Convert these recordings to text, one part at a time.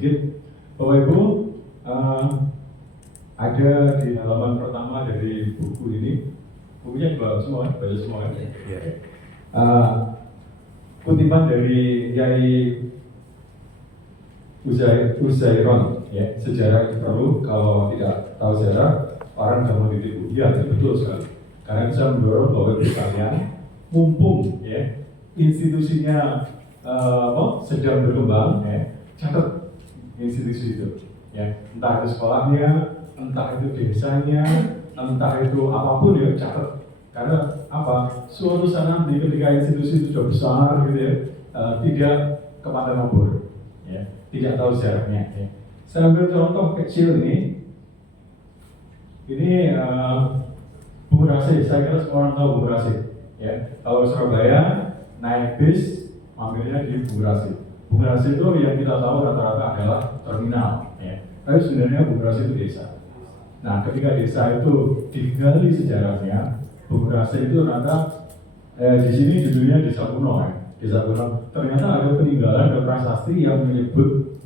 sedikit. Bapak Ibu, ada di halaman pertama dari buku ini, bukunya baca semua kan? Kutipan dari Yai Uzairon, ya, sejarah itu perlu, kalau tidak tahu sejarah, orang jangan ditipu. Iya, betul sekali. Karena bisa mendorong bahwa sekalian, mumpung ya institusinya sedang berkembang, ya, catat institusi itu, ya, entah itu sekolahnya, entah itu desanya, entah itu apapun ya, catat. Karena apa? Suatu saat nanti ketika institusi itu sudah besar, gitu ya, tidak kepada obor, ya, tidak tahu sejarahnya. Ya. Saya ambil contoh kecil ini. Ini Bung Rasih, saya kira semua orang tahu Bung Rasih. Ya, kalau Surabaya naik bis, mampirnya di Bung Rasih. Bung Rasih itu yang kita tahu rata-rata adalah terminal. Ya. Tapi sebenarnya Bung Rasih itu desa. Nah, ketika desa itu digali sejarahnya, Bung Rasih itu ternyata di sini judulnya Desa Kuno, ya. Desa Kuno. Ternyata ada peninggalan dan prasasti yang menyebut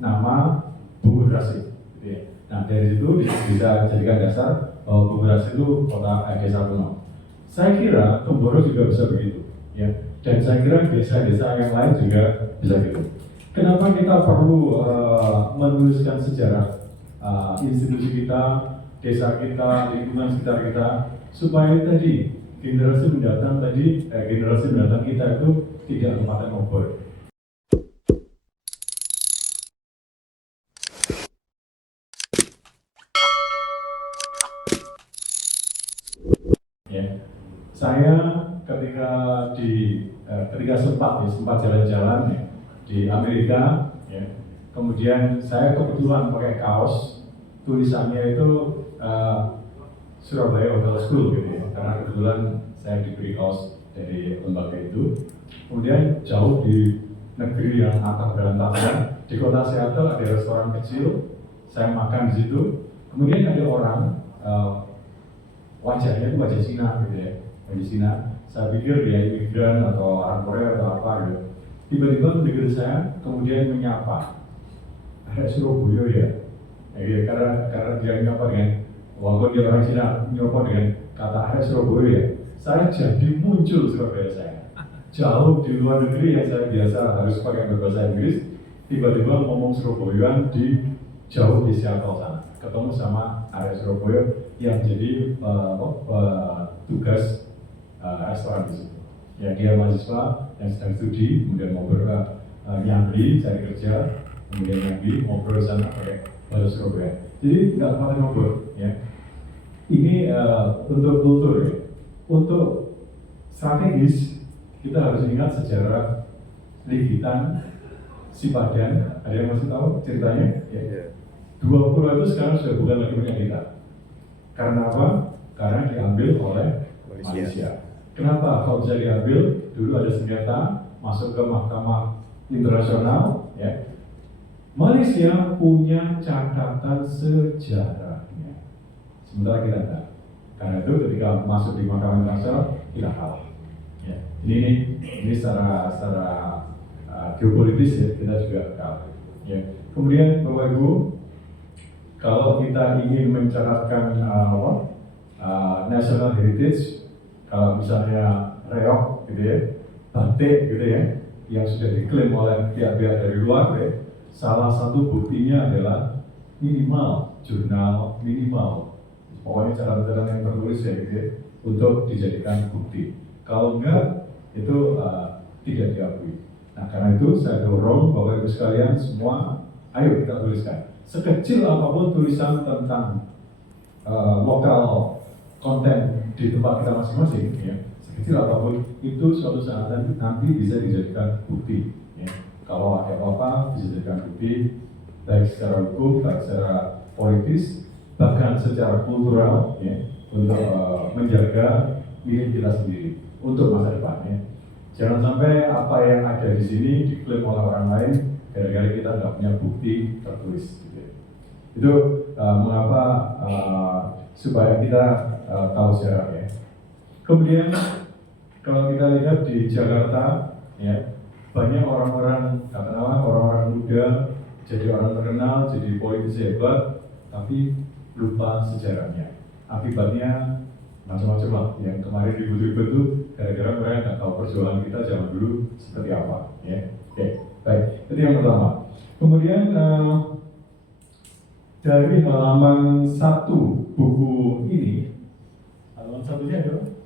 nama Bung Rasih. Gitu ya. Nah, dari situ bisa jadikan dasar Bung Rasih itu kota desa kuno. Saya kira Temboro juga bisa begitu, ya. Dan saya kira desa-desa yang lain juga bisa gitu. Kenapa kita perlu menuliskan sejarah institusi kita, desa kita, lingkungan sekitar kita, supaya tadi generasi mendatang kita itu tidak tempatnya obor. Ya. Saya ketika sempat jalan-jalan, ya, di Amerika, ya, kemudian saya kebetulan pakai kaos tulisannya itu Surabaya Hotel School, gitu ya, karena kebetulan saya diberi kaos dari lembaga itu. Kemudian jauh di negeri yang atas berantakan, di kota Seattle ada restoran kecil, saya makan di situ. Kemudian ada orang wajahnya itu wajah Cina, gitu ya, wajah Cina. Saya pikir dia imigran atau orang Korea atau apa gitu. Tiba-tiba mendengar saya, kemudian menyapa, ada Surabaya ya, karena dia menyapa dengan, walaupun dia orang Cina, menyapa dengan kata ada Surabaya ya. Saya jadi muncul Surabaya saya. Jauh di luar negeri yang saya biasa harus pakai berbahasa Inggris, tiba-tiba ngomong Surabayaan di jauh di Seattle sana. Ketemu sama area Surabaya yang jadi tugas restoran di situ. Ya, dia mahasiswa yang sedang studi, kemudian ngobrol nyambi, cari kerja, kemudian nyambi, ngobrol sana pakai bahasa Surabaya. Jadi nggak kemana ngobrol, ya. Ini untuk kultur, ya. Untuk strategis, kita harus ingat sejarah Ligitan, Sipadan. Ada yang masih tahu ceritanya? Ya. Dua pulau itu sekarang sudah bukan lagi punya kita. Karena apa? Karena diambil oleh Malaysia. Kenapa kalau bisa diambil? Dulu ada senjata masuk ke mahkamah internasional, ya. Malaysia punya catatan sejarahnya, sementara kita tidak. Karena itu ketika masuk di mahkamah internasional kita kalah. Ya. Ini secara geopolitis, ya, kita juga kalah. Ya. Kemudian Bapak Ibu, kalau kita ingin mencatatkan national heritage, kalau misalnya reok, gitu ya, batik, gitu ya, yang sudah diklaim oleh pihak-pihak dari luar, ya, salah satu buktinya adalah minimal jurnal, pokoknya catatan yang tertulis, ya, gitu ya, untuk dijadikan bukti. Kalau enggak, itu tidak diakui. Nah, karena itu saya dorong Bapak Ibu sekalian semua, ayo kita tuliskan. Sekecil apapun tulisan tentang lokal konten di tempat kita masing-masing, ya, sekecil apapun itu suatu saat nanti bisa dijadikan bukti, ya. Kalau ada apa-apa bisa dijadikan bukti, baik secara hukum, baik secara politis, bahkan secara kultural, ya, untuk menjaga milik kita sendiri untuk masa depannya. Jangan sampai apa yang ada di sini diklaim oleh orang lain gara-gara kita nggak punya bukti tertulis. Gitu. Itu mengapa supaya kita tahu sejarahnya. Kemudian kalau kita lihat di Jakarta, ya, banyak orang-orang, katakanlah orang-orang muda jadi orang terkenal, jadi politisi hebat, tapi lupa sejarahnya. Akibatnya macam-macam lah. Yang kemarin ribut-ribut itu gara-gara mereka nggak tahu perjuangan kita zaman dulu seperti apa. Ya, oke, baik. Itu yang pertama. Kemudian dari halaman 1 buku ini, halaman satunya ada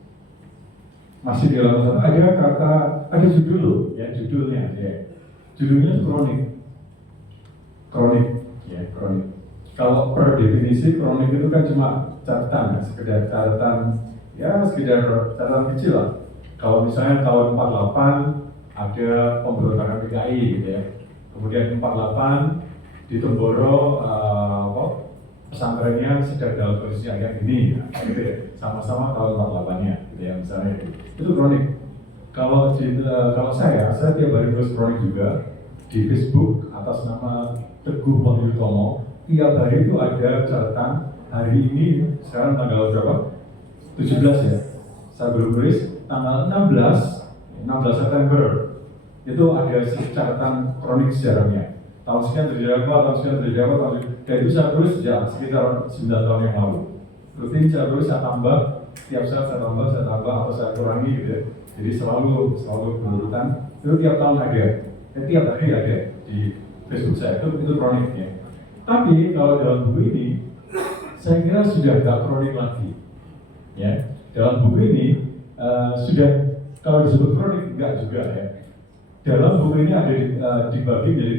masih di halaman 1 ada kata, ada judul loh, ya judulnya, ya. Judulnya kronik, ya kronik. Kalau per definisi kronik itu kan cuma catatan, ya, sekedar catatan, ya sekedar catatan kecil lah. Kalau misalnya tahun 48 ada pemberontakan PKI gitu ya, kemudian 48 di Temboro pesantrennya sedang dalam kondisi agak ini, ya, gitu ya. Sama-sama tahun 48-nya, gitu ya misalnya itu kronik. Kalau saya tiap hari nulis kronik juga di Facebook atas nama Teguh Wahyutomo. Tiap hari itu ada catatan hari ini, sekarang tanggal berapa? 17 ya. Saya baru tulis tanggal 16 September itu ada catatan kronik sejarahnya. Tahun sekian terjadi apa, tahun sekian terjadi apa, dan itu saya tulis sejak sekitar 9 tahun yang lalu. Rutin saya tulis, saya tambah, tiap saat saya tambah atau saya kurangi gitu ya. Jadi selalu berurutan, itu tiap tahun ada, tiap hari ada di Facebook saya, itu kroniknya. Tapi kalau dalam buku ini, saya kira sudah tidak kronik lagi. Ya, dalam buku ini sudah, kalau disebut kronik enggak juga ya. Dalam buku ini ada dibagi menjadi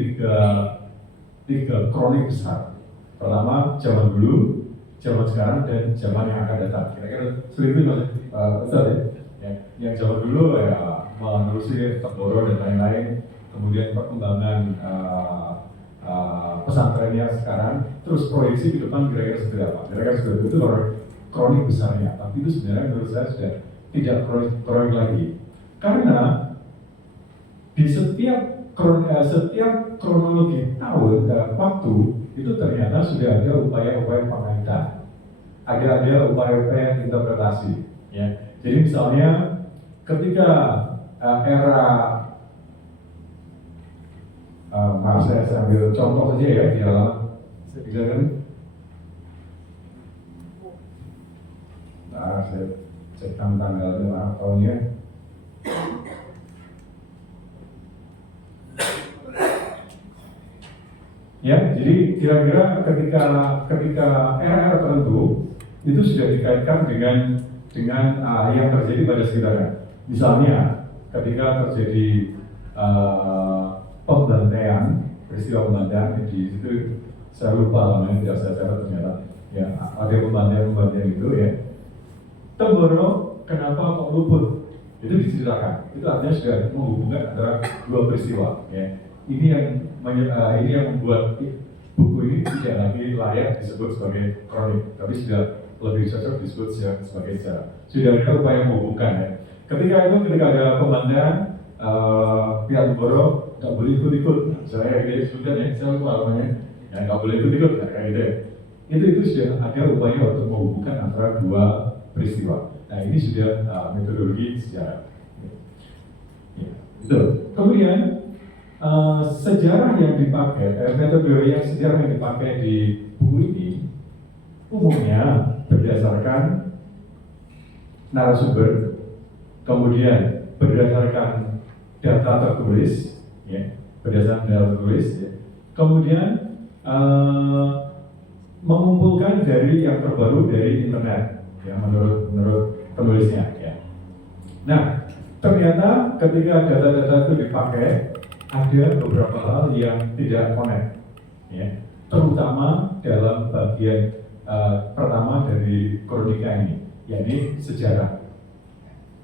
tiga kronik besar. Pertama zaman dulu, zaman sekarang, dan zaman yang akan datang. Kira-kira selipin mas, ya. Yang zaman dulu ya menelusuri Temboro dan lain-lain, kemudian perkembangan pesantrennya sekarang, terus proyeksi ke depan kira-kira seperti apa. Kira-kira seperti itu kronik besarnya. Tapi itu sebenarnya menurut saya sudah tidak kronik lagi, karena di setiap kronologi tahun dan waktu itu ternyata sudah ada upaya-upaya pengaitan, ada upaya-upaya interpretasi. Ya. Jadi misalnya ketika era saya ambil contoh saja ya di dalam saya cek tanggalnya tahunnya. Ya, jadi kira-kira ketika era-era tertentu itu sudah dikaitkan dengan yang terjadi pada sekitarnya. Misalnya ketika terjadi peristiwa pembantaian di situ, saya lupa namanya, tidak saya catat ternyata. Ya, ada pembantaian itu ya. Temboro kenapa kok luput? Itu diceritakan. Itu artinya sudah menghubungkan antara dua peristiwa. Ya. Ini yang membuat buku ini tidak lagi layak disebut sebagai kronik, tapi sudah lebih cocok disebut sebagai sejarah. Sudah ada upaya menghubungkan ya. Ketika ada pembantaian, pihak Temboro nggak boleh ikut-ikut. Saya sudah ya, saya lupa namanya. Ya nggak boleh ikut-ikut kayak gitu ya. Itu sudah ada upaya untuk menghubungkan antara dua peristiwa. Nah ini sudah metodologi sejarah. Ya, itu. Kemudian sejarah yang dipakai, metode yang sejarah yang dipakai di buku ini umumnya berdasarkan narasumber, kemudian berdasarkan data tertulis, ya, kemudian mengumpulkan dari yang terbaru dari internet, ya, menurut penulisnya, ya. Nah, ternyata ketika data-data itu dipakai, ada beberapa hal yang tidak connect, ya, terutama dalam bagian pertama dari kronika ini, yakni sejarah.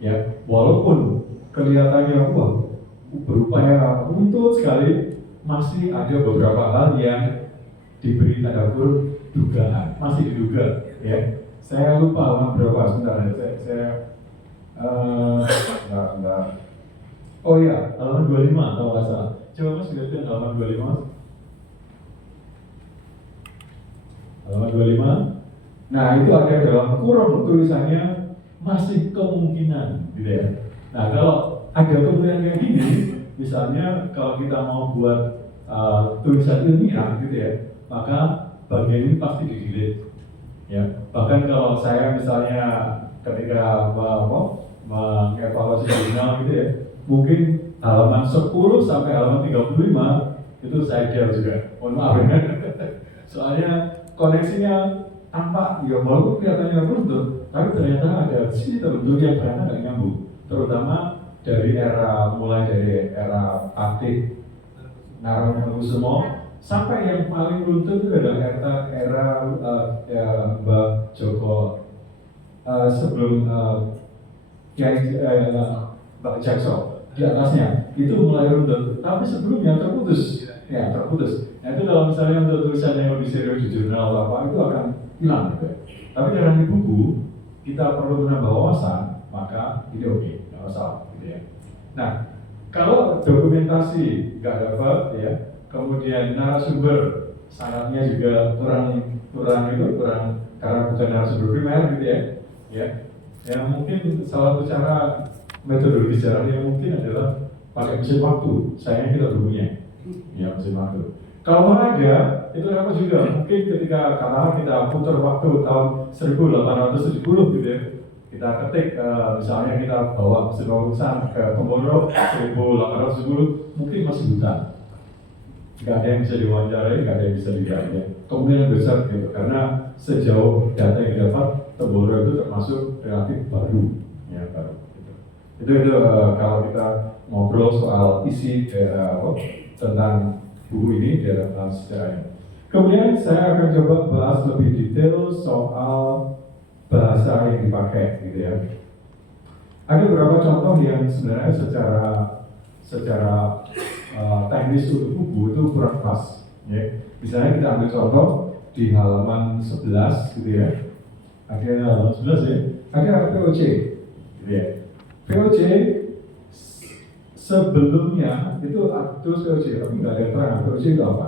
Ya, walaupun kelihatannya berupaya runtut sekali, masih ada beberapa hal yang diberi tanda kurung dugaan, masih diduga. Ya, saya lupa halaman berapa, sebentar. Sebentar. Oh iya, halaman 25 kalau nggak salah. Coba mas lihat halaman 25. Halaman 25. Nah itu ada dalam kurung tulisannya masih kemungkinan, gitu ya. Nah kalau ada kemungkinan kayak gini, misalnya kalau kita mau buat tulisan ilmiah gitu ya, maka bagian ini pasti di-delete. Ya, bahkan kalau saya misalnya ketika mengevaluasi jurnal gitu ya, mungkin halaman 10 sampai halaman 35 itu saya diam juga. Mohon maaf ya. Soalnya koneksinya tampak ya walaupun kelihatannya runtuh, tapi ternyata ada sini terbentuk yang ternyata nggak nyambung. Terutama dari mulai dari era Aktif Narokusumo sampai yang paling runtuh itu adalah era Mbak Joko sebelum Mbak Jakso di atasnya itu mulai runtuh, tapi sebelumnya terputus. Nah itu kalau misalnya untuk tulisan yang lebih serius di jurnal atau apa itu akan hilang gitu. Tapi karena di buku kita perlu menambah wawasan, maka ini oke, nggak masalah gitu ya. Nah kalau dokumentasi nggak dapat ya, kemudian narasumber syaratnya juga kurang karena bukan narasumber primer gitu ya. Ya mungkin salah satu cara metodologi sejarah yang mungkin adalah pakai mesin waktu. Sayangnya kita belum punya ya mesin waktu. Kalau mau ada, itu apa juga mungkin ketika katakanlah kita putar waktu tahun 1870 gitu ya, kita ketik misalnya kita bawa mesin waktu ke Tomoro 1870 mungkin masih buta. Nggak ada yang bisa diwawancarai, nggak ada yang bisa dilihat ya. Kemungkinan besar gitu, karena sejauh data yang dapat Tomoro itu termasuk relatif baru ya baru. Itu kalau kita ngobrol soal isi tentang buku ini dalam sejarah. Kemudian saya akan coba bahas lebih detail soal bahasa yang dipakai, gitu ya. Ada beberapa contoh yang sebenarnya secara teknis untuk buku itu kurang pas. Ya. Misalnya kita ambil contoh di halaman 11, gitu ya. Ada halaman 11 ya. Ada POC, gitu ya. POC sebelumnya itu terus POC, tapi nggak ada keterangan POC itu apa.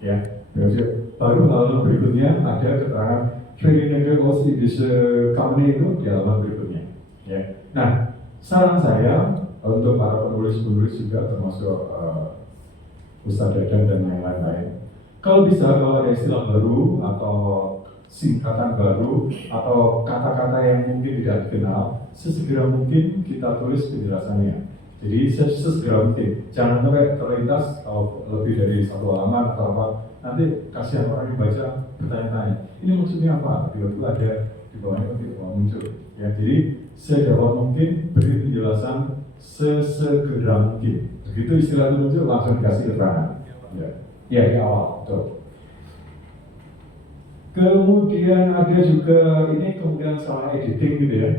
Ya, POC. Baru halaman berikutnya ada keterangan Verenigde Oost-Indische Company itu di halaman berikutnya. Ya. Nah, saran saya untuk para penulis-penulis juga termasuk Ustadz Dadan dan yang lain-lain, kalau bisa kalau ada istilah baru atau singkatan baru atau kata-kata yang mungkin tidak dikenal, sesegera mungkin kita tulis penjelasannya. Jadi sesegera mungkin, jangan sampai terlintas atau lebih dari satu halaman atau apa. Nanti kasihan orang yang baca bertanya-tanya, ini maksudnya apa? Tiba-tiba ada di bawahnya tiba-tiba muncul. Ya, jadi sedapat mungkin beri penjelasan sesegera mungkin. Begitu istilah itu muncul langsung dikasih keterangan. Ya di awal, betul. Kemudian ada juga ini kemudian salah editing gitu ya,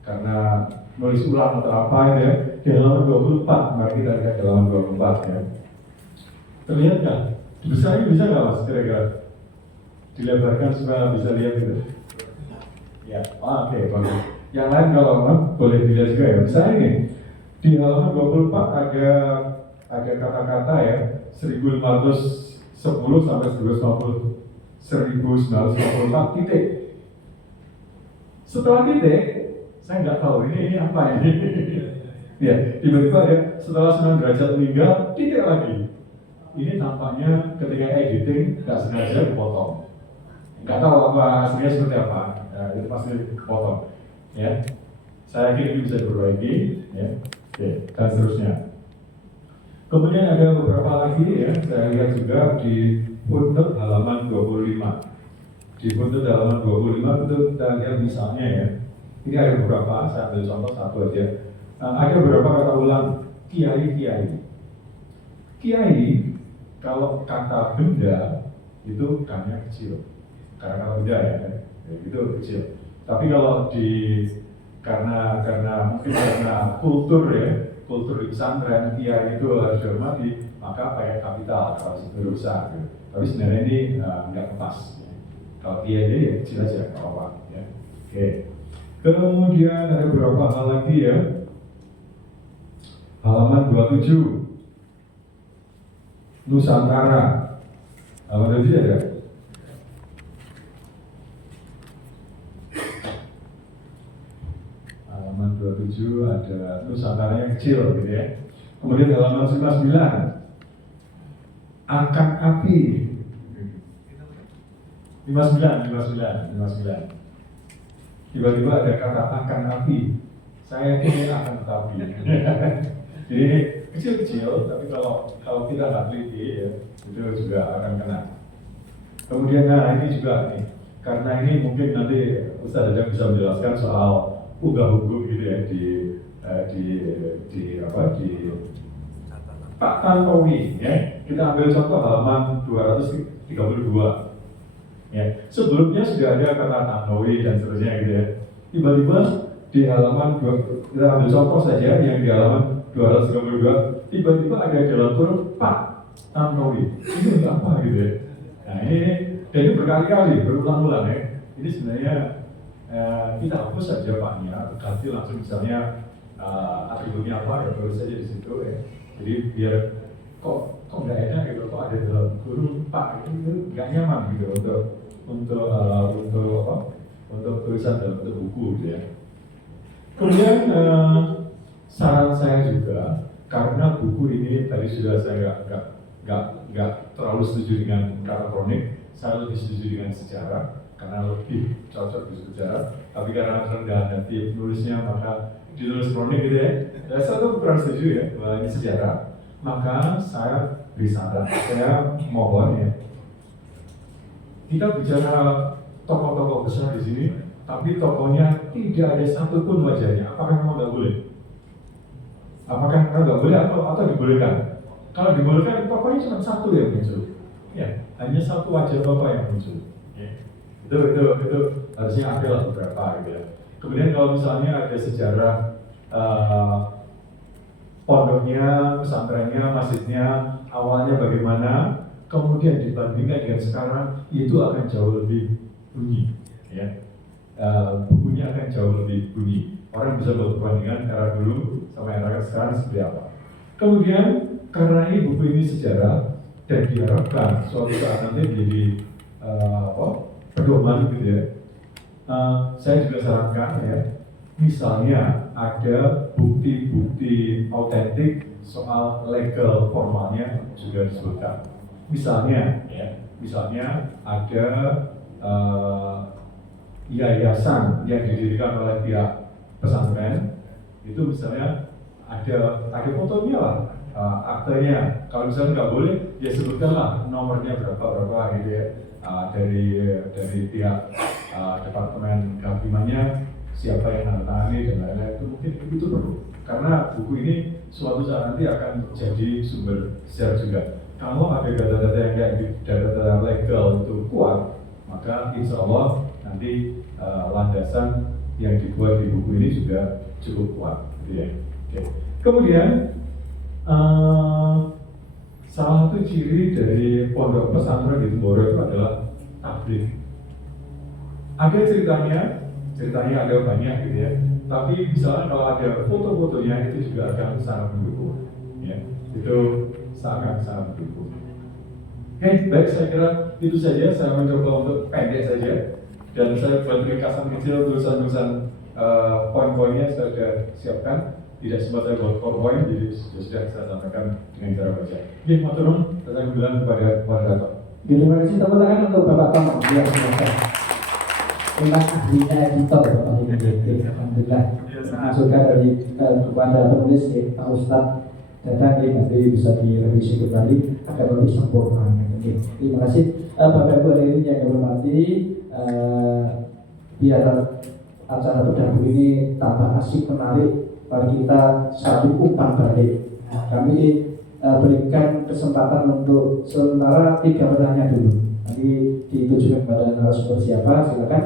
karena nulis ulang atau apa ya, di halaman 24, mari kita lihat di halaman 24 ya. Terlihat nggak? Dibesarin bisa nggak mas kira-kira? Dilebarkan supaya bisa lihat gitu. Ya, oke, bagus. Yang lain kalau boleh dilihat juga ya. Misalnya ini di halaman 24 ada kata-kata ya 1510 sampai 1954 titik. Setelah titik, saya nggak tahu ini apa ini. Ya, tiba-tiba ya setelah 9 derajat meninggal titik lagi. Ini tampaknya ketika editing nggak sengaja dipotong. Nggak tahu apa aslinya seperti apa. Itu pasti dipotong. Ya, saya kira ini bisa diperbaiki. Ya, oke, dan seterusnya. Kemudian ada beberapa lagi ya, saya lihat juga di footnote halaman 25. Di footnote halaman 25 itu kita lihat misalnya ya, ini ada beberapa, saya ambil contoh satu aja. Ada beberapa kata ulang kiai. Kiai, kalau kata benda itu kan kecil, karena kata benda ya, itu kecil. Tapi kalau karena mungkin karena kultur ya, kultur di pesantren kiai itu harus dihormati, maka pakai kapital kalau itu besar. Gitu. Tapi sebenarnya ini nggak pas. Ya. Kalau kiai ini ya kecil aja, nggak apa-apa. Ya. Oke. Kemudian ada beberapa hal lagi ya. Halaman 27 Nusantara. Halaman 27 ada? Halaman 27 ada Nusantara yang kecil gitu ya. Kemudian halaman 99 akan api. 59. Tiba-tiba ada kata akan api. Saya kira akan tetapi. Jadi ini kecil-kecil, tapi kalau kita nggak teliti ya, itu juga akan kena. Kemudian ini juga nih, karena ini mungkin nanti Ustaz Dadang bisa menjelaskan soal hukum gitu ya di Pak Tantowi ya. Kita ambil contoh halaman 232. Ya, sebelumnya sudah ada kata Tantowi dan seterusnya gitu ya. Tiba-tiba di halaman kita ambil contoh saja yang di halaman 232, tiba-tiba ada dalam kurung Pak Tantowi. Ini untuk apa gitu ya? Nah ini berkali-kali, berulang-ulang ya. Ini sebenarnya kita hapus saja Paknya, ganti langsung misalnya atributnya apa ya tulis saja di situ ya. Jadi biar kok nggak enak gitu, kok ada dalam kurung Pak itu nggak nyaman gitu untuk tulisan dalam bentuk buku gitu ya. Kemudian saran saya juga, karena buku ini tadi sudah saya nggak terlalu setuju dengan kata kronik, saya lebih setuju dengan sejarah karena lebih cocok di sejarah. Tapi karena rendah hati penulisnya maka ditulis kronik gitu ya. Saya tuh kurang setuju ya bahwa ini sejarah. Maka saya beri saran, saya mohon ya, kita bicara tokoh-tokoh besar di sini, tapi tokohnya tidak ada satupun wajahnya. Apakah memang nggak boleh? Apakah nggak boleh atau dibolehkan? Kalau dibolehkan, tokohnya cuma satu yang muncul. Ya, hanya satu wajah bapak yang muncul. Ya. Itu harusnya ada lah beberapa gitu ya. Kemudian kalau misalnya ada sejarah pondoknya, pesantrennya, masjidnya, awalnya bagaimana, kemudian dibandingkan dengan sekarang, itu akan jauh lebih bunyi. Ya. Bukunya akan jauh lebih bunyi. Orang bisa buat perbandingan era dulu sama era sekarang seperti apa. Kemudian karena ini buku ini sejarah dan diharapkan suatu saat nanti menjadi pedoman gitu ya. Saya juga sarankan ya, misalnya ada bukti-bukti autentik soal legal formalnya juga disebutkan. Misalnya ada yayasan yang didirikan oleh pihak pesantren, itu misalnya ada fotonya lah, aktenya. Kalau misalnya nggak boleh, ya sebutkanlah nomornya berapa gitu ya, dari pihak departemen kehakimannya, siapa yang menandatangani dan lain-lain. Itu mungkin itu perlu, karena buku ini suatu saat nanti akan jadi sumber sejarah juga. Kalau ada data-data yang kayak data-data legal itu kuat, maka insya Allah nanti landasan yang dibuat di buku ini juga cukup kuat, gitu ya. Oke. Kemudian salah satu ciri dari pondok pesantren di Temboro itu adalah tabligh. Ada ceritanya ada banyak gitu ya. Tapi misalnya kalau ada foto-fotonya itu juga akan sangat mendukung, ya. Itu sangat mendukung. Oke, baik, saya kira itu saja. Saya mencoba untuk pendek saja. Dan saya buat ringkasan kecil tulisan-tulisan poin-poinnya saya sudah siapkan. Tidak sempat saya buat PowerPoint, jadi sudah saya sampaikan dengan cara baca. Oke, maturun, saya bilang kepada moderator. Terima kasih, tepuk tangan untuk Bapak Tom. Ya, silakan. Memang ahlinya editor Bapak ini. Alhamdulillah. Masukkan dari kepada penulis Pak Ustadz Dadang ini nanti bisa direvisi kembali agar lebih sempurna. Oke, terima kasih Bapak Ibu hadirin yang kami hormati. Biar acara berdahulu ini tambah asik menarik, mari kita satu umpan balik. Kami berikan kesempatan untuk sementara 3 pertanyaan dulu. Nanti ditujukan kepada narasumber siapa, silakan.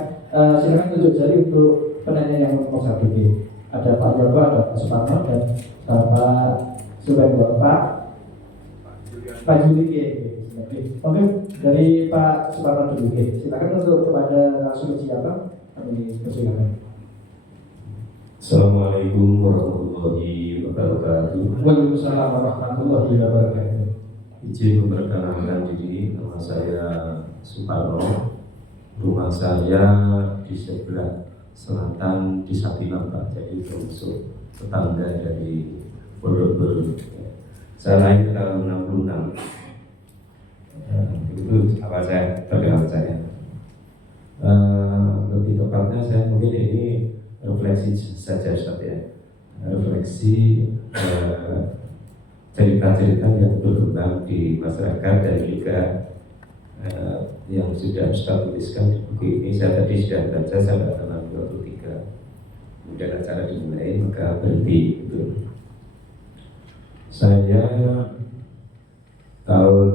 Silakan tunjuk jari untuk penanya yang nomor 1. Ada Pak Yogo, ada Pak Suparno, dan Bapak Suparno, Pak Juli. Oke, dari Pak Suparno dulu. Silakan untuk kepada narasumber siapa, kami persilakan. Assalamualaikum warahmatullahi wabarakatuh. Waalaikumsalam warahmatullahi wabarakatuh. Izin memperkenalkan diri, nama saya Suparno. Rumah saya di sebelah selatan di Satinam, Pak. Jadi termasuk tetangga dari Pondok Baru. Saya lahir tahun 66. Itu apa saya perkenalan saya. Lebih tepatnya saya mungkin ini refleksi saja Ustaz ya, refleksi cerita-cerita yang berkembang di masyarakat dan juga yang sudah Ustaz tuliskan di buku ini. Saya tadi sudah baca sampai halaman 23. Kemudian acara dimulai maka berhenti gitu. Saya tahun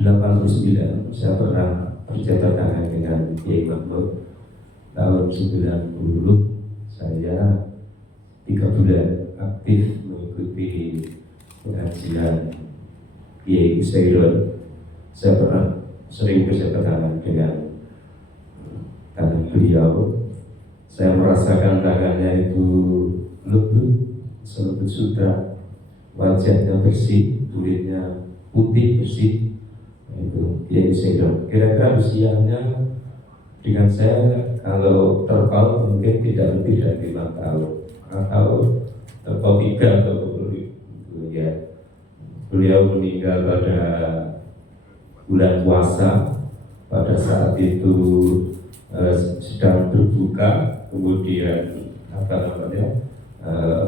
89 saya pernah berjabat tangan dengan Kiai Mahmud. Tahun 90 saya 3 bulan aktif mengikuti pengajian Kiai Usairun. Saya pernah sering berjabat tangan dengan tangan beliau. Saya merasakan tangannya itu lembut, selembut sutra, wajahnya bersih, kulitnya putih bersih. Itu Kiai Usairun. Kira-kira usianya dengan saya kalau terpaut mungkin tidak lebih dari 5 tahun atau terpaut 3 atau 20 ya. Beliau meninggal pada bulan puasa. Pada saat itu sedang berbuka, kemudian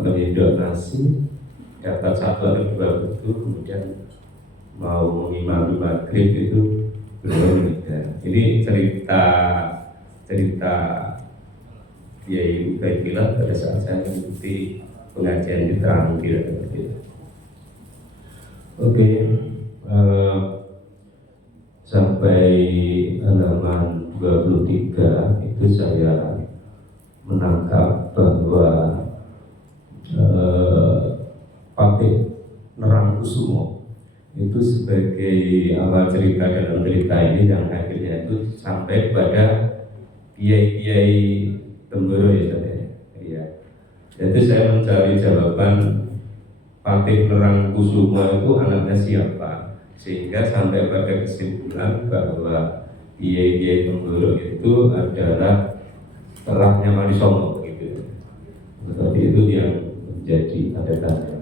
menindok nasi, dapat 1 atau 2 itu, kemudian mau mengimami maghrib itu beliau meninggal. Ini cerita Kiai Ubaidillah pada saat saya mengikuti pengajian di Terangkir. Oke, sampai halaman 23 itu saya menangkap bahwa Patih Nerangkusumo itu sebagai awal cerita dalam cerita ini yang akhirnya itu sampai pada kiai-kiai Temboro ya saya. Ya. Jadi saya mencari jawaban Patih Nerangkusumo itu anaknya siapa, sehingga sampai pada kesimpulan bahwa kiai-kiai Temboro itu adalah terahnya Wali-Songo gitu. Seperti itu yang menjadi tanda tanya.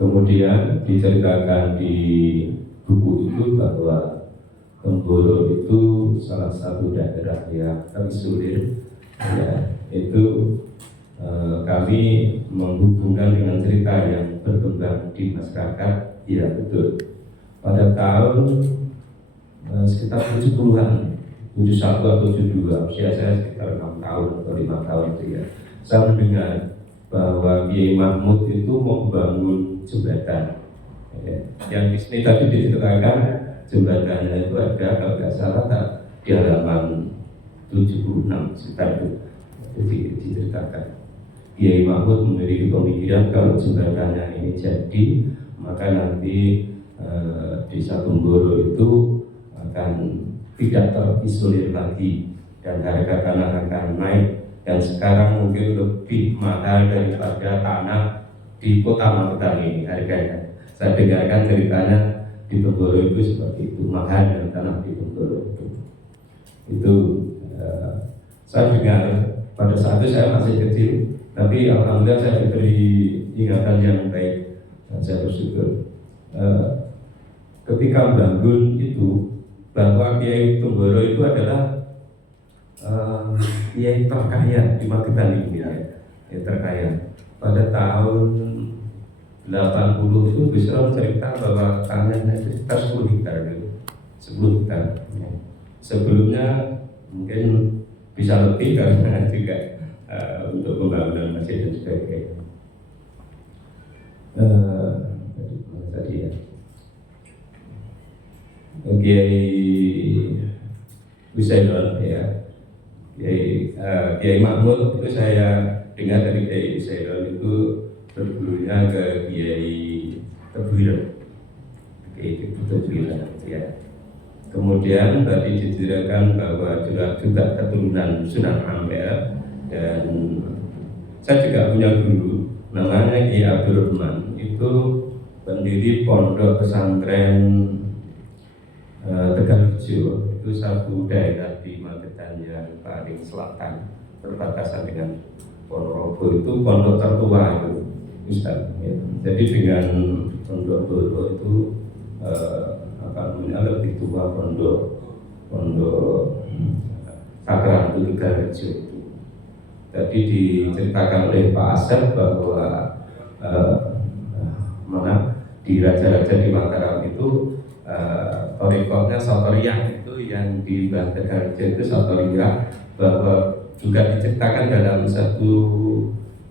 Kemudian diceritakan di buku itu bahwa Temboro itu salah satu daerah yang terisolir, ya, itu kami menghubungkan dengan cerita yang berkembang di masyarakat. Ya betul. Pada tahun sekitar 70-an, 71 atau 72, usia saya sekitar 6 tahun atau 5 tahun itu ya. Saya mendengar bahwa Kiai Mahmud itu mau membangun jembatan. Yang di sini tadi diceritakan jembatannya itu ada kalau nggak salah di halaman 76 sekitar itu diceritakan. Kiai Mahmud memiliki pemikiran kalau jembatannya ini jadi, maka nanti desa Temboro itu akan tidak terisolir lagi dan harga tanah akan naik. Yang sekarang mungkin lebih mahal daripada tanah di kota Magetan ini harganya. Saya dengarkan ceritanya di Temboro itu seperti itu, mahal dan tanah di Temboro itu saya dengar pada saat itu saya masih kecil, tapi alhamdulillah saya diberi ingatan yang baik dan saya bersyukur. Ketika membangun itu bahwa Kiai Temboro itu adalah Kiai terkaya di Magetan ini ya, terkaya. Pada tahun 80 itu Busro cerita bahwa tanahnya itu sekitar 10 hektar gitu. 10 hektar. Sebelumnya mungkin bisa lebih karena juga untuk pembangunan masjid dan sebagainya. Tadi ya. Kiai Usairun ya. Kiai Mahmud itu saya dengar dari Kiai Usairun itu bergurunya ke Kiai Tebuireng, Kiai Tebuireng ya. Kemudian tadi diceritakan bahwa juga keturunan Sunan Ampel, dan saya juga punya guru namanya Kiai Abdurrahman, itu pendiri pondok pesantren Tegalrejo. Itu satu daerah di Magetan yang paling selatan, berbatasan dengan Ponorogo. Itu pondok tertua itu, Ustaz. Ya. Jadi dengan pondok itu lebih tua pondok Sakral Tegalrejo itu. Tadi diceritakan oleh Pak Asep bahwa di Raja-Raja di Mataram itu torikohnya Sotoriyah, itu yang di Tegalrejo itu Sotoriyah, bahwa juga diceritakan dalam satu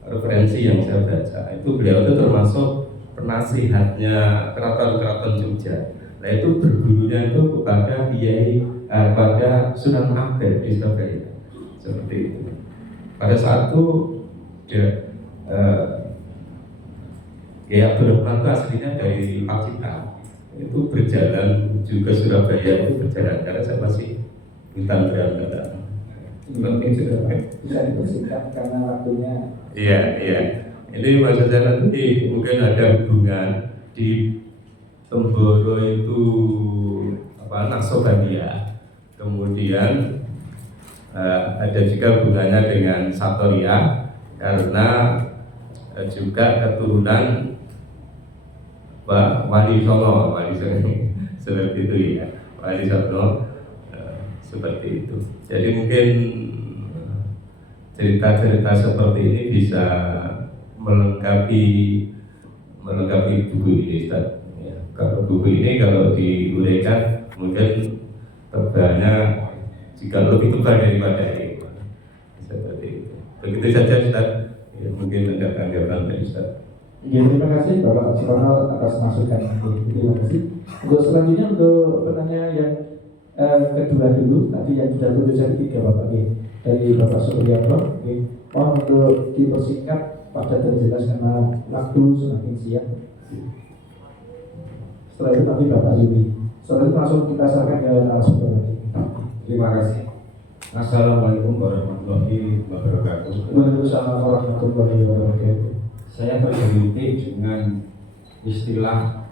referensi yang saya baca, itu beliau itu termasuk penasihatnya keraton-keraton Jogja. Nah itu bergurunya itu kepada Kiai pada Sunan Ampel di Surabaya, seperti itu. Pada saat itu dia Kiai Abdul Rahman itu aslinya dari Pacitan, itu berjalan juga Surabaya, itu berjalan karena saya masih hutan berantara. Mungkin sudah bisa dibersihkan karena waktunya. Iya. Ini maksud saya nanti mungkin ada hubungan di Temboro itu Naksobandia. Kemudian ada juga hubungannya dengan Satoria karena juga keturunan Wali Songo seperti itu ya, Wali Songo seperti itu. Jadi mungkin cerita-cerita seperti ini bisa melengkapi buku ini, Ustaz. Ya, kalau buku ini kalau diuraikan mungkin tebalnya jika lebih tebal daripada ini, seperti itu. Begitu saja, Ustaz. Ya, mungkin ada tanggapan dari Ustaz. Ya, terima kasih Bapak Suparno atas masukan. Terima kasih. Untuk selanjutnya untuk pertanyaan yang kedua dulu, tadi yang sudah tulisan 3 Bapak ini dari Bapak Supriyanto. Mohon untuk dipersingkat pada terjelas karena waktu semakin siang. Setelah itu nanti Bapak Yudi. Setelah itu langsung kita serahkan ke narasumber lagi. Terima kasih. Assalamualaikum warahmatullahi wabarakatuh. Waalaikumsalam warahmatullahi wabarakatuh. Saya berhenti dengan istilah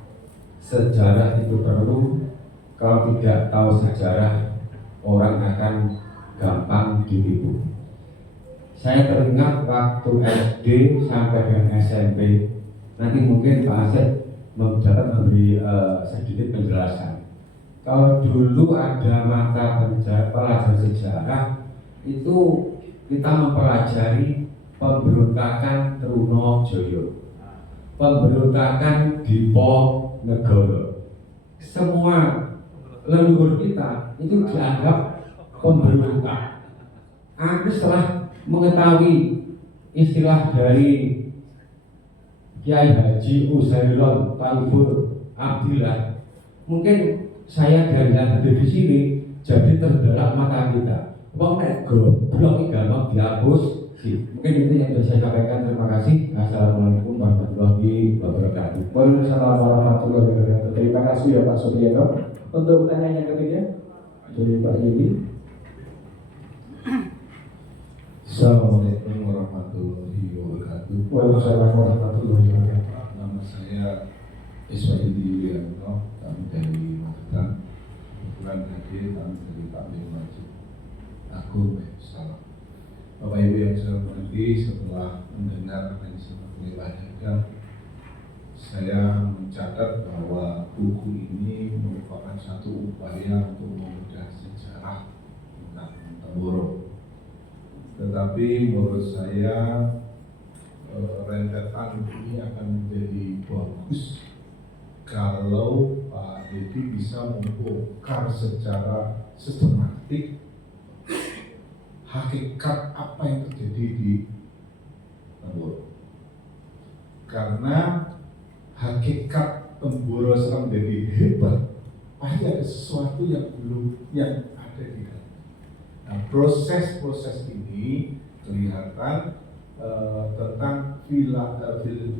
sejarah itu perlu. Kalau tidak tahu sejarah, orang akan gampang ditipu. Saya teringat waktu SD sampai dengan SMP. Nanti mungkin Pak Asep dapat memberi sedikit penjelasan. Kalau dulu ada mata pelajaran sejarah, itu kita mempelajari pemberontakan Trunojoyo, pemberontakan Diponegoro. Semua leluhur kita itu dianggap pemberontak. Aku setelah mengetahui istilah dari Kiai Haji Uzairon Taifur Abdillah, mungkin saya dari yang ada di sini jadi terbelalak mata kita. Wong nek goblok gampang dihapus. Mungkin itu yang bisa saya sampaikan. Terima kasih. Assalamualaikum warahmatullahi wabarakatuh. Waalaikumsalam warahmatullahi wabarakatuh. Terima kasih ya Pak Supriyanto. Untuk pertanyaan yang ketiga dari Pak Yudi. Assalamualaikum warahmatullahi wabarakatuh. Waalaikumsalam warahmatullahi wabarakatuh. Nama saya Iswayudi Yulianto, kami dari Magelang. Kebetulan hadir kami dari Takmir Masjid Agung. Salam. Bapak Ibu yang saya hormati, setelah mendengar dari seperti banyak, saya mencatat bahwa buku ini merupakan satu upaya untuk membedah sejarah tentang Temboro. Tetapi menurut saya rentetan ini akan menjadi bagus kalau Pak Dedi bisa membongkar secara sistematik hakikat apa yang terjadi di Temboro. Karena hakikat Temboro sekarang menjadi hebat, pasti ada sesuatu yang yang ada di dalam. Nah, proses ini kelihatan tentang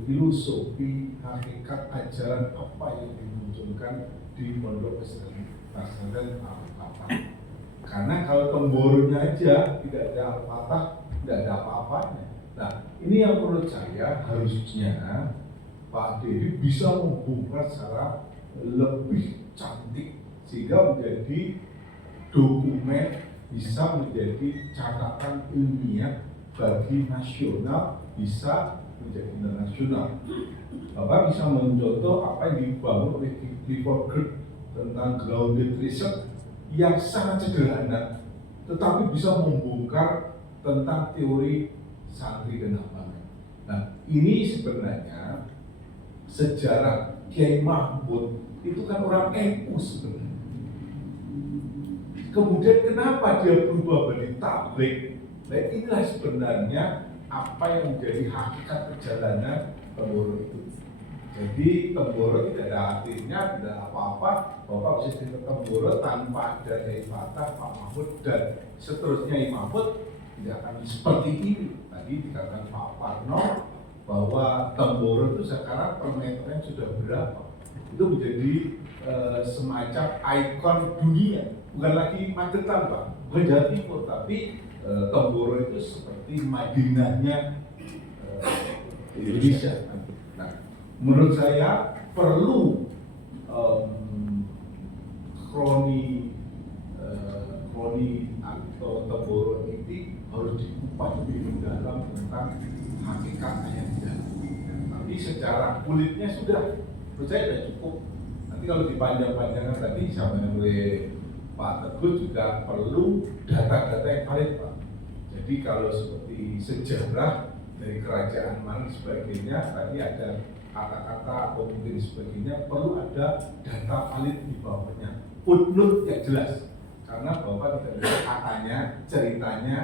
filosofi hakikat ajaran apa yang dimunculkan di Pondok Pesantren Al-Fatah. Karena kalau Temboronya aja tidak ada Al-Fatah, tidak ada apa-apanya. Nah, ini yang menurut saya harusnya Pak Dedi bisa membongkar secara lebih cantik sehingga menjadi dokumen, bisa menjadi catatan ilmiah bagi nasional, bisa menjadi internasional. Bapak bisa mencontoh apa yang dibangun oleh Clifford Geertz tentang grounded research yang sangat sederhana, tetapi bisa membongkar tentang teori santri dan abangan. Nah, ini sebenarnya sejarah Kiai Mahmud itu kan orang NU sebenarnya. Kemudian kenapa dia berubah menjadi tabligh? Nah, inilah sebenarnya apa yang menjadi hakikat perjalanan Temboro itu. Jadi Temboro tidak ada artinya, tidak apa-apa. Bapak bisa cerita Temboro tanpa ada Kiai Fatah, Pak Mahmud dan seterusnya Imam Mahmud tidak akan seperti ini. Tadi dikatakan Pak Parno bahwa Temboro itu sekarang per meternya sudah berapa? Itu menjadi semacam ikon dunia, bukan lagi Magetan Pak, bukan Jawa Timur, tapi Temboro itu seperti Madinahnya Indonesia. Nah, menurut saya perlu kroni atau Temboro ini harus dikupas lebih mendalam tentang hakikatnya yang tidak. Tapi secara kulitnya sudah, menurut saya sudah cukup. Nanti kalau dipanjang-panjangkan tadi disampaikan oleh Pak Teguh juga perlu data-data yang valid Pak. Jadi kalau seperti sejarah dari kerajaan mana sebagainya, tadi ada kata-kata atau mungkin sebagainya, perlu ada data valid di bawahnya, footnote yang jelas. Karena Bapak tidak bisa katanya, ceritanya,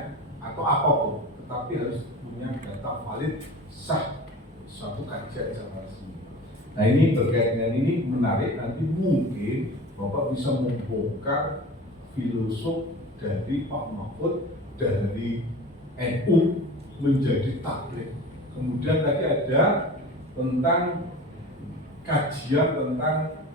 atau apapun, tetapi harus punya data valid sah suatu kajian secara resmi. Nah, ini berkaitan dengan ini menarik, nanti mungkin Bapak bisa membongkar filosof dari Pak Mahfud dari NU menjadi tabligh. Kemudian tadi ada tentang kajian tentang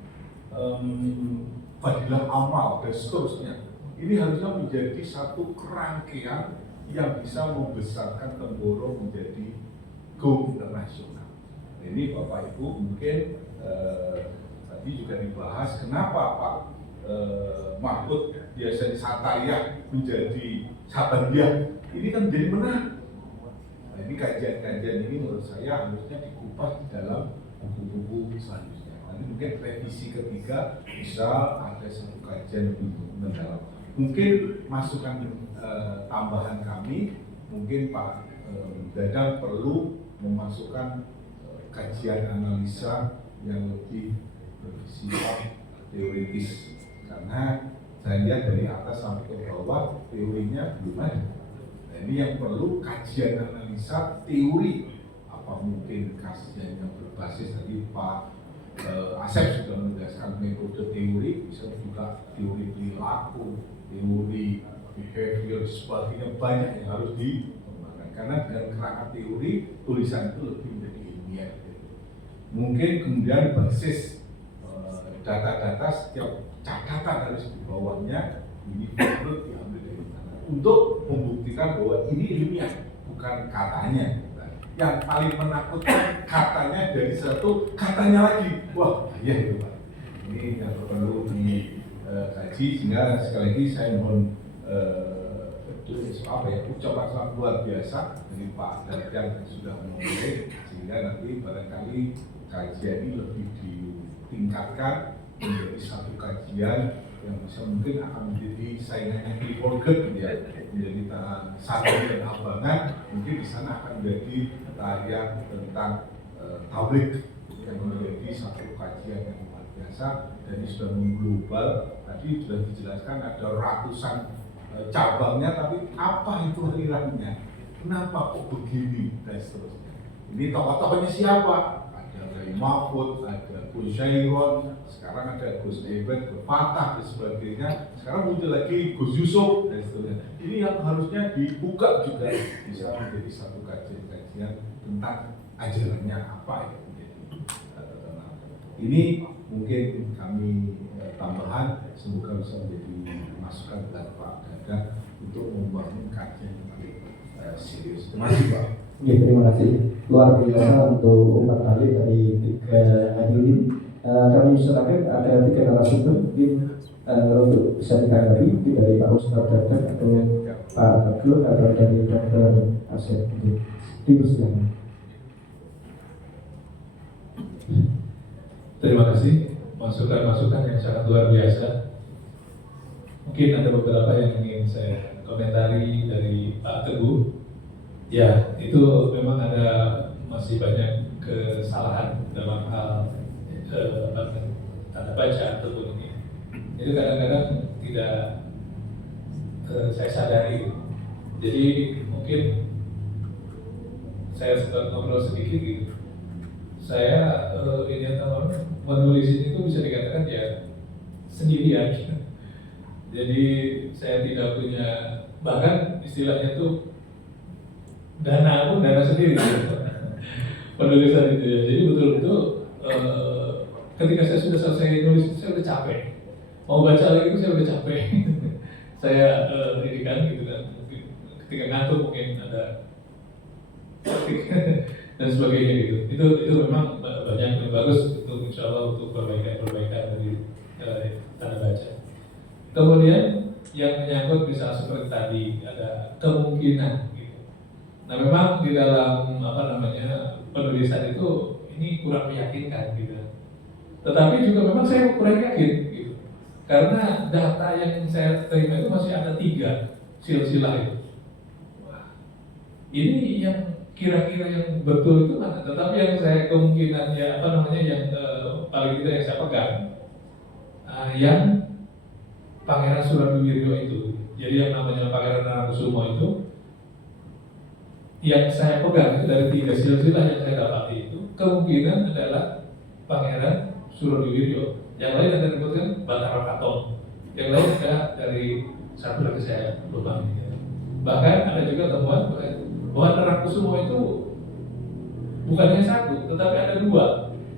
fadilah amal dan seterusnya. Ini harusnya menjadi satu kerangkaian yang bisa membesarkan Temboro menjadi go internasional. Ini Bapak Ibu mungkin tadi juga dibahas kenapa Pak Mahfud biasanya Satariah menjadi Sabandiah. Ini kan menjadi menarik. Nah, ini kajian-kajian ini menurut saya harusnya dikupas di dalam buku-buku selanjutnya. Nanti mungkin revisi ketiga bisa ada satu kajian lebih mendalam. Mungkin masukan tambahan kami, mungkin Pak Dadang perlu memasukkan kajian analisa yang lebih bersifat teoritis, karena saya lihat dari atas sampai ke bawah teorinya belum ada. Nah, ini yang perlu kajian analisa teori, apa mungkin kajian yang berbasis tadi Pak Asep sudah menegaskan metode teori, bisa juga teori perilaku, teori behavior, sebagainya banyak yang harus dikembangkan. Karena dengan kerangka teori, tulisan itu lebih menjadi ilmiah. Mungkin kemudian basis data-data, setiap catatan harus di bawahnya ini perlu diambil dari mana untuk membuktikan bahwa ini ilmiah, bukan katanya. Yang paling menakutkan katanya dari satu katanya lagi, wah iya itu Pak. Ini yang perlu dikaji, sehingga sekali lagi saya mohon ucapan selamat luar biasa dari Pak Dadang yang sudah memulai, sehingga nanti barangkali kajian ini lebih ditingkatkan menjadi satu kajian yang bisa mungkin akan menjadi saingannya Clifford Geertz ya, menjadi satu dan abangan, mungkin di sana akan menjadi karya tentang tabligh yang menjadi satu kajian yang luar biasa dan ini sudah mengglobal. Tadi sudah dijelaskan ada ratusan cabangnya, tapi apa itu alirannya? Kenapa kok begini dan seterusnya? Ini tokoh-tokohnya siapa? Ada Kiai Mahfud, ada Gus Syairon, sekarang ada Gus Ebet, Gus Fatah dan sebagainya. Sekarang muncul lagi Gus Yusuf dan seterusnya. Ini yang harusnya dibuka juga bisa menjadi satu kajian-kajian tentang ajarannya apa ya menjadi terkenal. Ini mungkin kami tambahan, semoga bisa menjadi masukan dari Pak Dadang untuk membangun kajian yang paling serius. Terima kasih Pak. Ya, terima kasih. Luar biasa untuk umat kali dari 3 hadirin. Kami serahkan ada 3 narasumber, mungkin untuk bisa ditanggapi dari Pak Ustadz Dadang atau Pak Teguh atau dari Dr. Asep. Dipersilakan. Terima kasih, masukan-masukan yang sangat luar biasa. Mungkin ada beberapa yang ingin saya komentari dari Pak Teguh. Ya, itu memang ada masih banyak kesalahan dalam hal tanda baca ataupun ini. Itu kadang-kadang tidak saya sadari. Jadi mungkin saya sempat ngobrol sedikit gitu. Saya ini menulis ini tuh bisa dikatakan ya sendirian. Jadi saya tidak punya, bahkan istilahnya tuh dana sendiri gitu. Penulisan itu ya. Jadi betul-betul ketika saya sudah selesai nulis saya udah capek. Mau baca lagi itu saya udah capek. Saya ini kan gitu kan. Mungkin ketika ngantuk mungkin ada dan sebagainya gitu. Itu memang banyak yang bagus untuk insya Allah untuk perbaikan dari tanda baca. Kemudian yang menyangkut misalnya seperti tadi ada kemungkinan gitu. Nah memang di dalam penulisan itu ini kurang meyakinkan gitu. Tetapi juga memang saya kurang yakin gitu. Karena data yang saya terima itu masih ada 3 silsilah itu. Wah, ini yang kira-kira yang betul itu mana? Tetapi yang saya kemungkinan ya yang paling tidak yang saya pegang yang Pangeran Suranduwiryo itu. Jadi yang namanya Pangeran Narakusumo itu yang saya pegang itu dari 3 silsilah yang saya dapati itu kemungkinan adalah Pangeran Suranduwiryo. Yang lain ada disebutkan Batara Katon. Yang lain ada dari satu lagi saya lupa. Bahkan ada juga temuan bahwa Narakusumo itu bukannya 1, tetapi ada 2.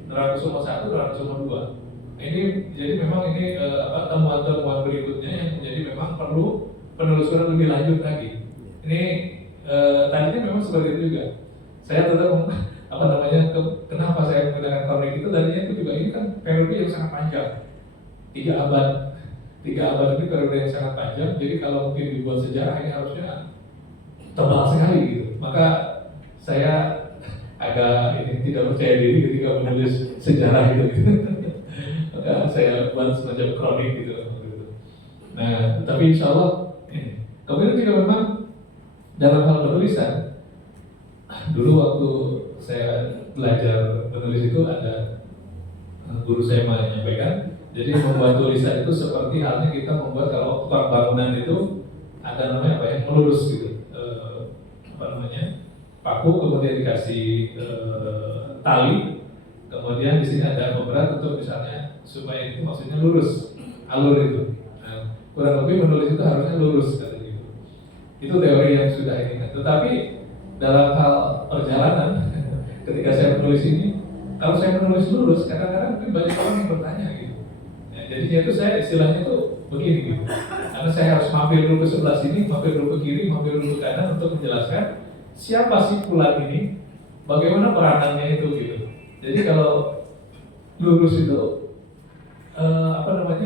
Narakusumo 1, Narakusumo 2. Ini jadi memang ini temuan-temuan berikutnya yang jadi memang perlu penelusuran lebih lanjut lagi. Ini tadinya memang seperti itu juga. Saya tetap kenapa saya menggunakan kronik itu tadinya itu juga ini kan periode yang sangat panjang, 3 abad ini periode yang sangat panjang. Jadi kalau mungkin dibuat sejarah ini harusnya tebal sekali gitu. Maka saya agak tidak percaya diri ketika menulis sejarah itu. Maka saya buat semacam kronik gitu. Nah, tapi insya Allah kemudian juga memang dalam hal penulisan dulu waktu saya belajar menulis itu ada guru saya menyampaikan, jadi membuat tulisan itu seperti halnya kita membuat kalau tukang bangunan itu ada namanya yang melurus gitu, paku kemudian dikasih tali, kemudian di sini ada pemberat untuk misalnya supaya itu maksudnya lurus alur itu. Nah, kurang lebih menulis itu harusnya lurus kata gitu. Itu teori yang sudah ini. Tetapi dalam hal perjalanan ketika saya menulis ini, kalau saya menulis lurus, kadang-kadang mungkin banyak orang yang bertanya gitu. Ya, jadinya itu saya istilahnya itu begini gitu. Karena saya harus mampir dulu ke sebelah sini, mampir dulu ke kiri, mampir dulu ke kanan untuk menjelaskan siapa sih Fulan ini, bagaimana peranannya itu gitu. Jadi kalau lurus itu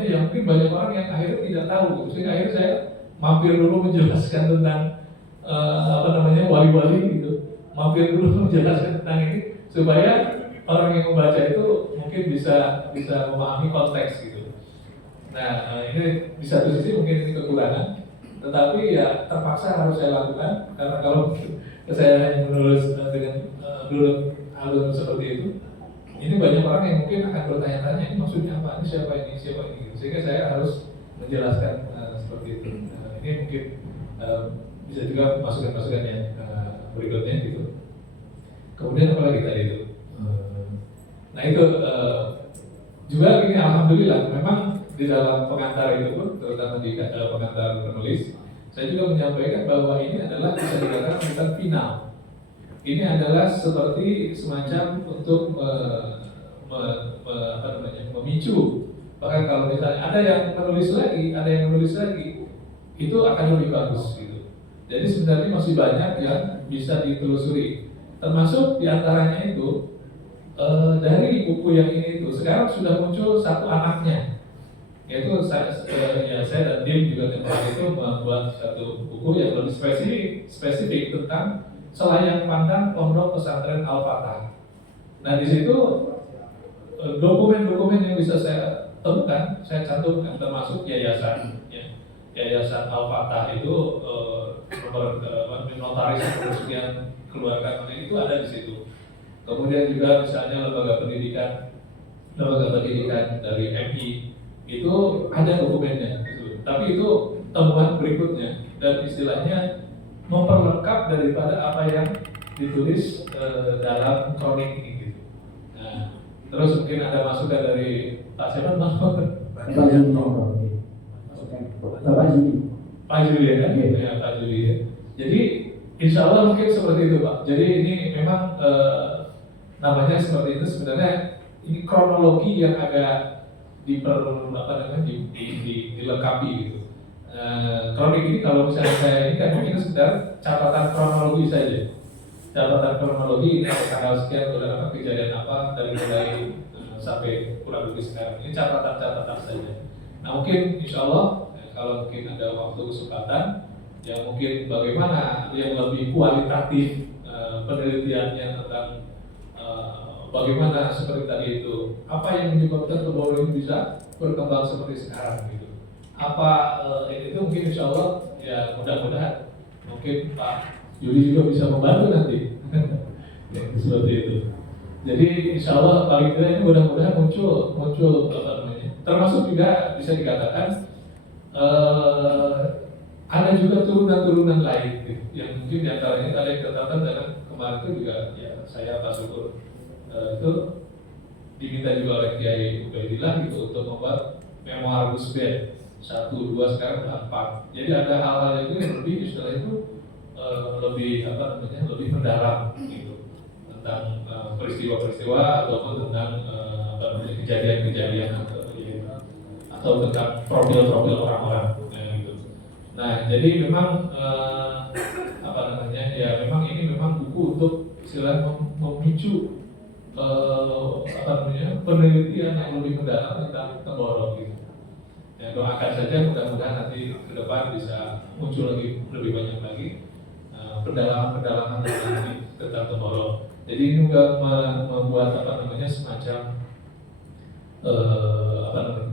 yang mungkin banyak orang yang akhirnya tidak tahu gitu. Sehingga akhirnya saya mampir dulu menjelaskan tentang wali-wali gitu. Mampir dulu menjelaskan tentang ini supaya orang yang membaca itu mungkin bisa memahami konteks gitu. Nah, ini di satu sisi mungkin ini kekurangan, tetapi ya terpaksa harus saya lakukan karena kalau saya hanya menulis dengan alur seperti itu, ini banyak orang yang mungkin akan bertanya-tanya ini maksudnya apa, ini siapa ini gitu. Sehingga saya harus menjelaskan seperti itu. Ini mungkin bisa juga masukan-masukan yang berikutnya gitu. Kemudian apa lagi tadi itu? Nah itu juga ini alhamdulillah memang di dalam pengantar itu pun, terutama di pengantar penulis, saya juga menyampaikan bahwa ini adalah bisa dikatakan bukan final. Ini adalah seperti semacam untuk memicu. Bahkan kalau misalnya ada yang menulis lagi, itu akan lebih bagus gitu. Jadi sebenarnya masih banyak yang bisa ditelusuri. Termasuk diantaranya itu dari buku yang ini itu sekarang sudah muncul satu anaknya, yaitu saya dan tim juga itu membuat satu buku yang lebih spesifik tentang selayang pandang pondok pesantren Al-Fatah. Nah di situ dokumen-dokumen yang bisa saya temukan, saya cantumkan termasuk yayasan, ya. Yayasan Al-Fatah itu nomor notaris yang resmian keluarkan itu ada di situ. Kemudian juga misalnya lembaga pendidikan dari MI itu ada dokumennya, gitu. Tapi itu temuan berikutnya dan istilahnya memperlengkap daripada apa yang ditulis dalam kronik ini, gitu. Nah, terus mungkin ada masukan dari Pak siapa? Bapak Juli. Pak Juli ya, ya Pak Juli ya. Jadi insya Allah mungkin seperti itu Pak. Jadi ini memang namanya seperti itu sebenarnya ini kronologi yang agak dilengkapi gitu. Kronik ini kalau misalnya saya ini kan mungkin sekedar catatan kronologi saja. Catatan kronologi ini tanggal sekian bulan apa kejadian apa dari mulai sampai kurang lebih sekarang. Ini catatan-catatan saja. Nah mungkin insya Allah kalau mungkin ada waktu kesempatan ya mungkin bagaimana yang lebih kualitatif penelitiannya tentang bagaimana seperti tadi itu apa yang menyebabkan Temboro ini bisa berkembang seperti sekarang gitu. Apa itu mungkin insya Allah ya mudah-mudahan mungkin Pak Yuli juga bisa membantu nanti ya, seperti itu. Jadi insya Allah paling tidak ini mudah-mudahan muncul apa namanya termasuk juga bisa dikatakan ada juga turunan-turunan lain gitu, yang mungkin diantaranya ada yang tercatat dengan kemarin itu juga ya saya Pak Syukur itu diminta juga oleh Kiai Ubaidillah gitu untuk membuat memoir Gus Ben 1, 2 sekarang udah 4. Jadi ada hal-hal itu yang lebih istilah itu lebih apa namanya lebih mendalam gitu tentang peristiwa-peristiwa ataupun tentang apa namanya kejadian-kejadian atau tentang profil-profil orang-orang gitu. Nah, jadi memang apa namanya ya memang ini memang buku untuk istilah memicu apa namanya penelitian yang lebih mendalam tentang Temboro gitu. Ya, doakan saja mudah-mudahan nanti ke depan bisa muncul lebih banyak lagi pendalaman tentang Temboro. Jadi ini juga membuat apa namanya semacam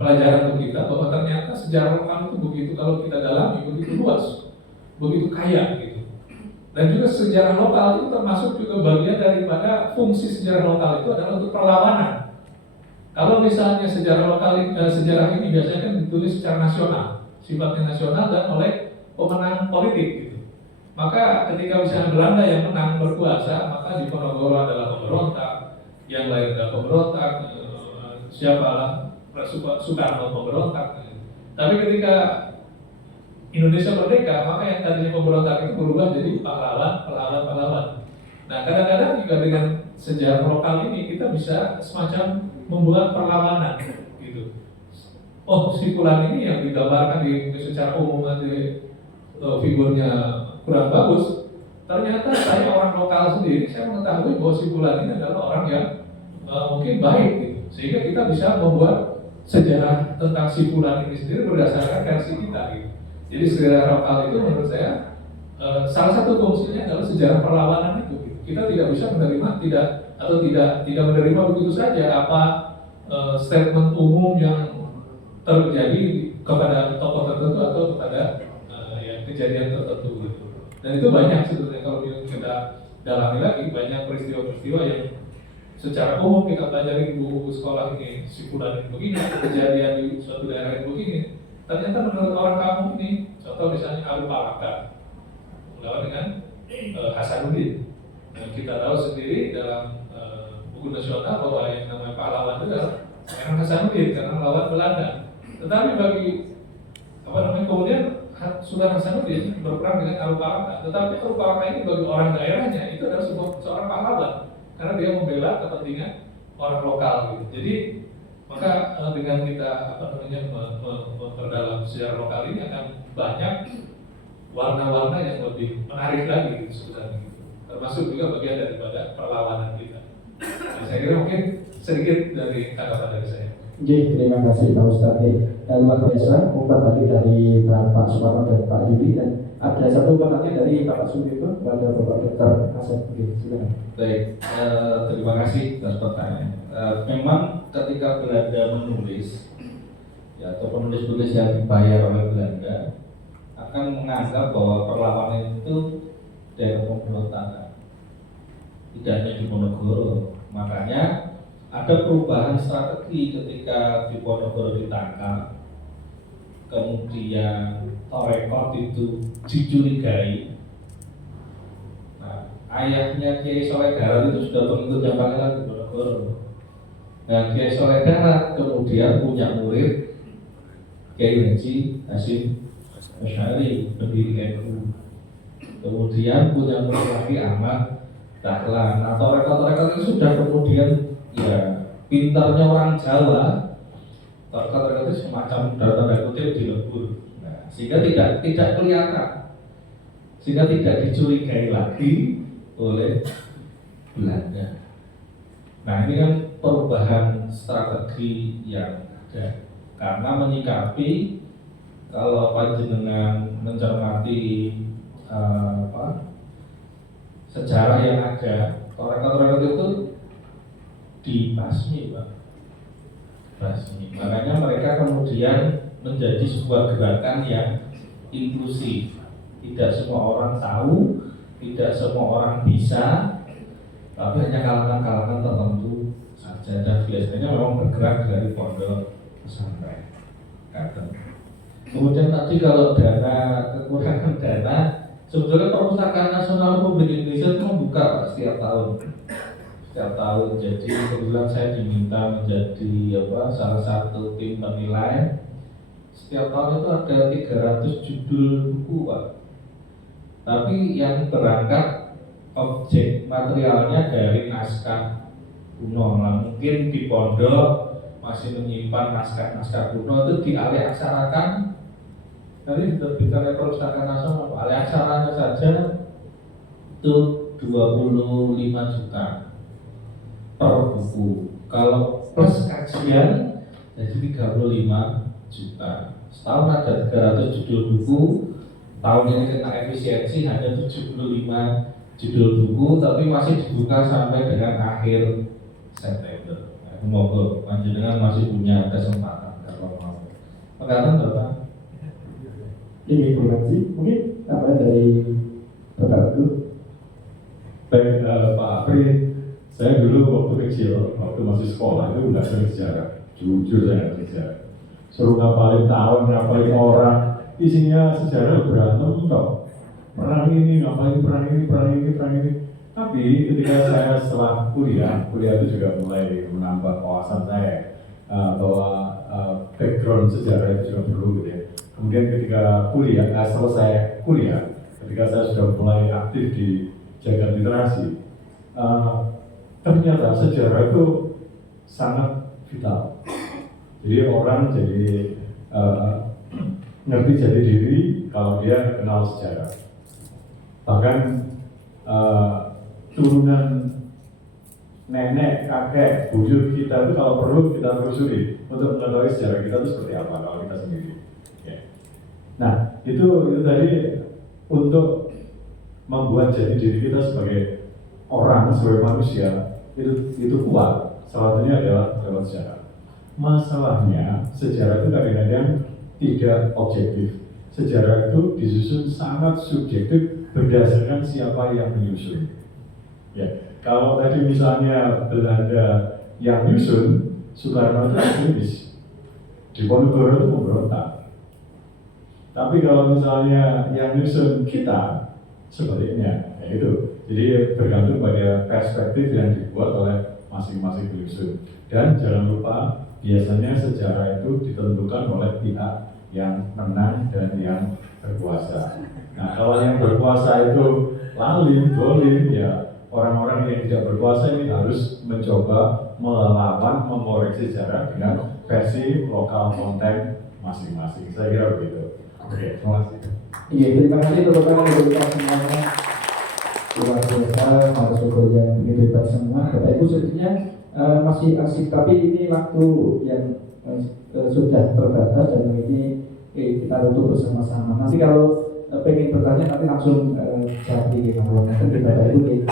pelajaran untuk kita bahwa ternyata sejarah lokal itu begitu kalau kita dalami begitu luas, begitu kaya gitu. Dan juga sejarah lokal itu termasuk juga bagian daripada fungsi sejarah lokal itu adalah untuk perlawanan. Kalau misalnya sejarah lokal sejarah ini biasanya kan ditulis secara nasional, sifatnya nasional dan oleh pemenang politik gitu. Maka ketika misalnya Belanda yang menang berkuasa, maka di Ponorogo adalah pemberontak, yang lain adalah pemberontak, siapalah Soekarno pemberontak. Tapi ketika Indonesia merdeka, maka yang tadinya pemberontak itu berubah jadi pahlawan. Nah, kadang-kadang juga dengan sejarah lokal ini kita bisa semacam membuat perlawanan gitu. Oh, si fulan ini yang digambarkan secara umum nanti figurnya kurang bagus. Ternyata saya orang lokal sendiri, saya mengetahui bahwa si fulan ini adalah orang yang mungkin baik gitu. Sehingga kita bisa membuat sejarah tentang si fulan ini sendiri berdasarkan versi kita gitu. Jadi sejarah lokal itu menurut saya salah satu fungsinya adalah sejarah perlawanan itu. Kita tidak bisa menerima tidak menerima begitu saja apa statement umum yang terjadi kepada tokoh tertentu atau kepada kejadian tertentu gitu. Dan itu banyak sebetulnya kalau kita dalami lagi banyak peristiwa-peristiwa yang secara umum kita pelajari di buku sekolah ini si fulan ini begini, kejadian di suatu daerah ini begini. Ternyata menurut orang kampung ini, contoh misalnya Abu Palaka melawan dengan Hasanuddin. Nah, kita tahu sendiri dalam buku nasional bahwa yang namanya pahlawan itu adalah Pangeran Hasanuddin karena melawan Belanda. Tetapi bagi apa namanya kemudian Sultan Hasanuddin berperang dengan Abu Palaka. Tetapi Abu Palaka ini bagi orang daerahnya itu adalah seorang pahlawan karena dia membela kepentingan orang lokal gitu. Jadi maka dengan kita memperdalam sejarah lokal ini akan banyak warna-warna yang lebih menarik lagi gitu sebenarnya gitu. Termasuk juga bagian daripada perlawanan kita. Nah, saya kira mungkin sedikit dari tanggapan dari saya. Terima kasih Pak Ustadz. Luar biasa umpan tadi dari Bapak Suparno dan Pak Yudi, dan ada satu umpan lagi dari Bapak Sugito kepada Bapak Dr. Asep. Oke, silakan. Baik, terima kasih atas pertanyaan. Memang ketika Belanda menulis, ya, atau penulis-penulis yang dibayar oleh Belanda akan menganggap bahwa perlawanan itu daerah pemberontakan, tidak hanya di Ponorogo. Makanya ada perubahan strategi ketika Diponegoro ditangkap, kemudian Torekot itu dicurigai. Nah, ayahnya Kiai Soleh Darat itu sudah pengikutnya Pangeran Diponegoro. Nah, Kiai Soleh Darat kemudian punya murid Kiai Haji Hasyim Asy'ari, pendiri NU. Kemudian punya murid lagi Ahmad Dahlan. Nah, Torekot itu sudah kemudian, ya, pintarnya orang Jawa. Torekot itu semacam dalam tanda kutip dilebur. Nah, sehingga tidak kelihatan, sehingga tidak dicurigai lagi oleh Belanda. Nah, ini kan perubahan strategi yang ada karena menyikapi, kalau panjenengan mencermati sejarah yang ada, Torekot itu dibasmi, Pak. Basmi. Makanya mereka kemudian menjadi sebuah gerakan yang inklusif. Tidak semua orang tahu, tidak semua orang bisa, tapi hanya kalangan-kalangan tertentu saja. Dan biasanya memang bergerak dari pondok pesantren. Kemudian tadi kalau kekurangan dana, sebetulnya Perpustakaan Nasional Republik Indonesia itu membuka, Pak, setiap tahun. Jadi kebetulan saya diminta menjadi salah satu tim penilai. Setiap tahun itu ada 300 judul buku, Pak. Tapi yang berangkat objek materialnya dari naskah kuno. Nah, mungkin di pondok masih menyimpan naskah kuno, itu dialih aksarakan. Tadi diterbitkan oleh Perpustakaan Nasional, alih aksaranya saja itu 25 juta per buku. Kalau plus kajian jadi 35 juta. Setahun ada 300 judul buku. Tahun ini kena efisiensi hanya 75 judul buku, tapi masih dibuka sampai dengan akhir September. Semoga panjenengan masih punya kesempatan kalau mau. Perkataan Bapak. Ini informasi mungkin apa dari Bapak itu? Baik, Pak Apri, saya dulu waktu kecil, waktu masih sekolah itu nggak sering sejarah. Jujur saya nggak sejarah. Suruh ngapalin tahun, ngapalin orang, isinya sejarah berantem toh. Perang ini, ngapalin perang ini. Tapi ketika saya setelah kuliah itu juga mulai menambah wawasan saya bahwa background sejarah itu juga perlu gitu ya. Kemudian ketika selesai kuliah, ketika saya sudah mulai aktif di jagat literasi, ternyata sejarah itu sangat vital. Jadi orang jadi ngerti jadi diri kalau dia kenal sejarah. Bahkan turunan nenek, kakek, buyut kita itu kalau perlu kita telusuri untuk mengetahui sejarah kita itu seperti apa kalau kita sendiri. Ya. Nah, itu tadi untuk membuat jadi diri kita sebagai orang, sebagai manusia itu kuat. Salah satunya adalah lewat sejarah. Masalahnya sejarah itu kadang-kadang tidak objektif. Sejarah itu disusun sangat subjektif berdasarkan siapa yang menyusun. Ya, kalau tadi misalnya Belanda yang nyusun, Soekarno itu aktivis, Diponegoro itu pemberontak. Tapi kalau misalnya yang nyusun kita, sebaliknya, ya itu. Jadi bergantung pada perspektif yang dibuat oleh masing-masing penyusun. Dan jangan lupa, biasanya sejarah itu ditentukan oleh pihak yang menang dan yang berkuasa. Nah, kalau yang berkuasa itu lalim, dolim, ya orang-orang yang tidak berkuasa ini harus mencoba melawan, mengoreksi sejarah dengan versi lokal konten masing-masing. Saya kira begitu. Oke, terima kasih. Iya, terima kasih teman-teman yang kita semuanya. Luar biasa, narasumber yang begitu hebat semua. Bapak Ibu sebenarnya masih asik, tapi ini waktu yang sudah terbatas dan ini kita tutup bersama-sama. Nanti kalau pengen bertanya nanti langsung jadi kalau nanti daripada itu